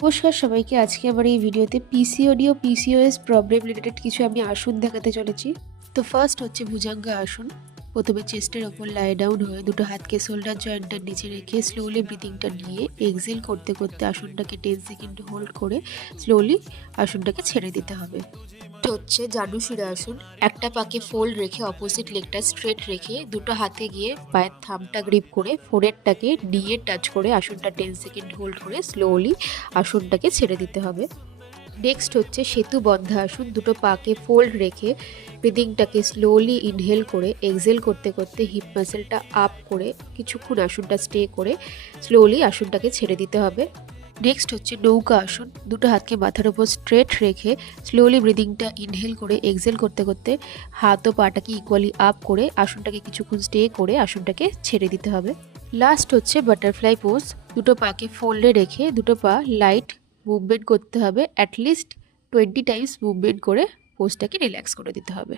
নমস্কার সবাইকে। আজকে আমার এই ভিডিওতে পিসিওডি ও পিসিওএস প্রবলেম রিলেটেড কিছু আমি আসন দেখাতে চলেছি। তো ফার্স্ট হচ্ছে ভুজঙ্গ আসন। প্রথমে চেস্টের ওপর লাই ডাউন হয়ে দুটো হাতকে শোল্ডার জয়েন্টের নিচে রেখে স্লোলি ব্রিদিংটা নিয়ে এক্সেল করতে করতে আসনটাকে 10 সেকেন্ড হোল্ড করে স্লোলি আসনটাকে ছেড়ে দিতে হবে। হচ্ছে জানুশিরা আসন। একটা পাকে ফোল্ড রেখে অপোজিট লেগটা স্ট্রেট রেখে দুটো হাতে গিয়ে পায়ের থামটা গ্রিপ করে ফোরেডটাকে নিয়ে টাচ করে আসনটা 10 সেকেন্ড হোল্ড করে স্লোলি আসনটাকে ছেড়ে দিতে হবে। নেক্সট হচ্ছে সেতু বন্ধা আসন। দুটো পাকে ফোল্ড রেখে ব্রিদিংটাকে স্লোলি ইনহেল করে এক্সেল করতে করতে হিপ মাসেলটা আপ করে কিছুক্ষণ আসনটা স্টে করে স্লোলি আসনটাকে ছেড়ে দিতে হবে। নেক্সট হচ্ছে নৌকা আসন। দুটো হাতকে মাথার উপর স্ট্রেট রেখে স্লোলি ব্রিদিংটা ইনহেল করে এক্সেল করতে করতে হাত ও পাটাকে ইকুয়ালি আপ করে আসনটাকে কিছুক্ষণ স্টে করে আসনটাকে ছেড়ে দিতে হবে। লাস্ট হচ্ছে বাটারফ্লাই পোজ। দুটো পাকে ফোল্ডে রেখে দুটো পা লাইট মুভমেন্ট করতে হবে, অ্যাটলিস্ট 20 টাইমস মুভমেন্ট করে পোজটাকে রিল্যাক্স করে দিতে হবে।